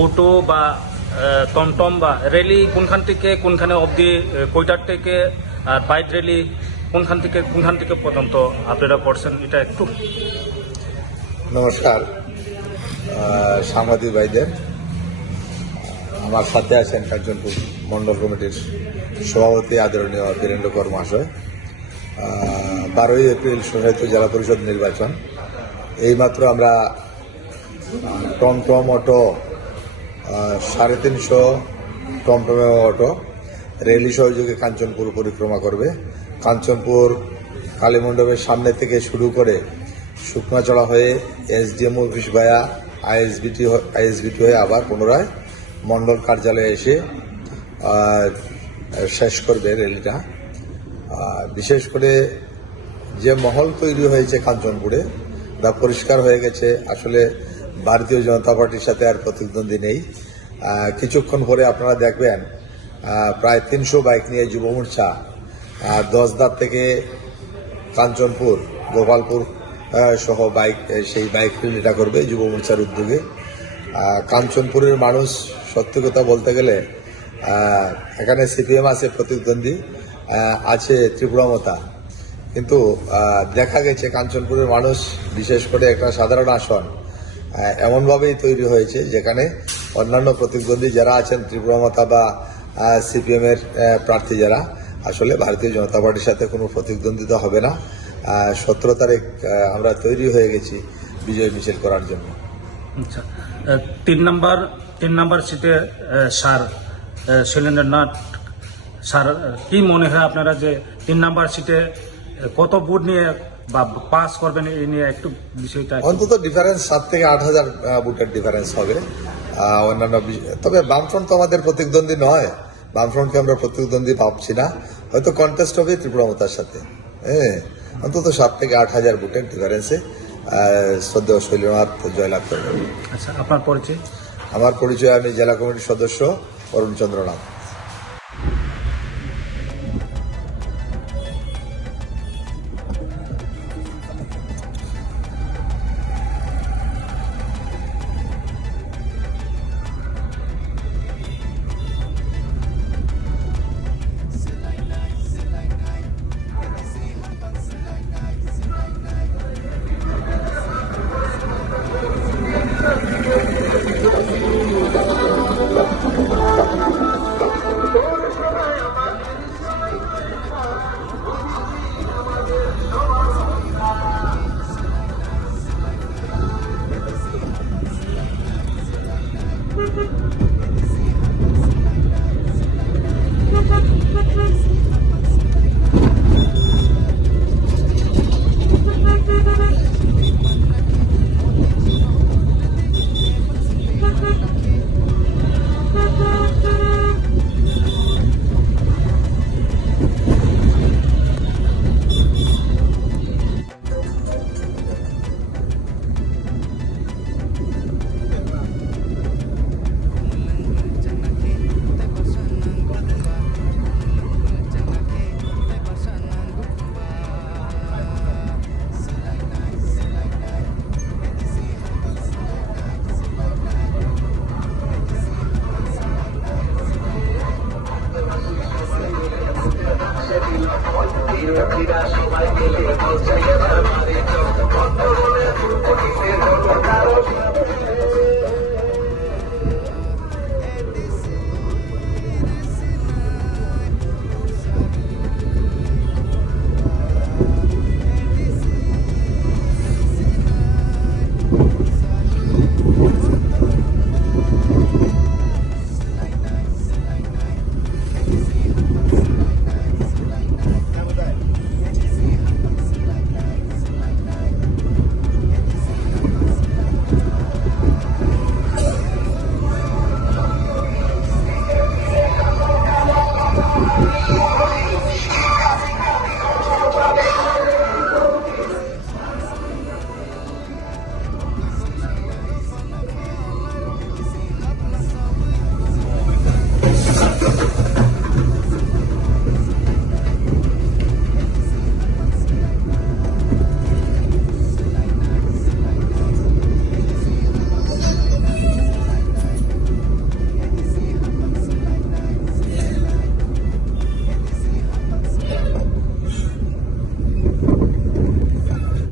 Auto বা টমটম বা র্যালি কোনখান থেকে কোনখানে অবধি, কয়টার থেকে, আর বাইক র্যালি কোনখান থেকে পর্যন্ত আপনারা করছেন, এটা একটু। নমস্কার সাংবাদিক ভাইদের, আমার সাথে আছেন কাঞ্চনপুর মন্ডল কমিটির সভাপতি আদরণীয় বীরেন্দ্র কর মহাশয়। 12ই এপ্রিল সহিত জেলা পরিষদ নির্বাচন। এইমাত্র আমরা টমটম অটো 350 টমটম অটো রেলি সহযোগে কাঞ্চনপুর পরিক্রমা করবে। কাঞ্চনপুর কালীমণ্ডপের সামনে থেকে শুরু করে শুকনাচড়া হয়ে এসডিএম অফিস ভায়া আইএসবিটি হয়ে আবার পুনরায় মন্ডল কার্যালয়ে এসে শেষ করবে র্যালিটা। বিশেষ করে যে মহল তৈরি হয়েছে কাঞ্চনপুরে তা পরিষ্কার হয়ে গেছে, আসলে ভারতীয় জনতা পার্টির সাথে আর প্রতিদ্বন্দ্বী নেই। কিছুক্ষণ পরে আপনারা দেখবেন প্রায় 300 বাইক নিয়ে যুব মোর্চা 10 দাঁত থেকে কাঞ্চনপুর গোপালপুর সহ সেই বাইক র্যালিটা করবে যুব মোর্চার উদ্যোগে। কাঞ্চনপুরের মানুষ সত্যি কথা বলতে গেলে এখানে সিপিএম আছে প্রতিদ্বন্দ্বী, আছে ত্রিপুরামতা, কিন্তু দেখা গেছে কাঞ্চনপুরের মানুষ বিশেষ করে একটা সাধারণ আসন এমনভাবেই তৈরি হয়েছে যেখানে অন্যান্য প্রতিদ্বন্দ্বী যারা আছেন ত্রিপুরামতা বা সিপিএম এর প্রার্থী যারা, আসলে ভারতীয় জনতা পার্টির সাথে কোনো প্রতিদ্বন্দ্বিতা হবে না। 17 তারিখ আমরা তৈরি হয়ে গেছি বিজয় মিছিল করার জন্য। আচ্ছা, 3 নাম্বার সিটে স্যার শৈলেন্দ্রনাথ স্যার, কি মনে হয় আপনারা যে 3 নাম্বার সিটে কত ভোট নিয়ে বা পাস করবেন, এই নিয়ে একটু বিষয়টা? অন্তত ডিফারেন্স 7 থেকে 8,000 ভোটের ডিফারেন্স হবে। অন্যান্য তবে বামফ্রন্ট তো আমাদের প্রতিদ্বন্দ্বী নয়, বামফ্রন্টকে আমরা প্রতিদ্বন্দ্বী ভাবছি না, হয়তো কন্টেস্ট হবে ত্রিপুরামতার সাথে। অন্তত 7 থেকে 8,000 ভোটের ডিফারেন্সে শ্রদ্ধেয় শৈলনাথ জয়লাভ করবেন। আচ্ছা, আপনার পরিচয়? আমার পরিচয়, আমি জেলা কমিটির সদস্য অরুণ চন্দ্রনাথ। Thank you.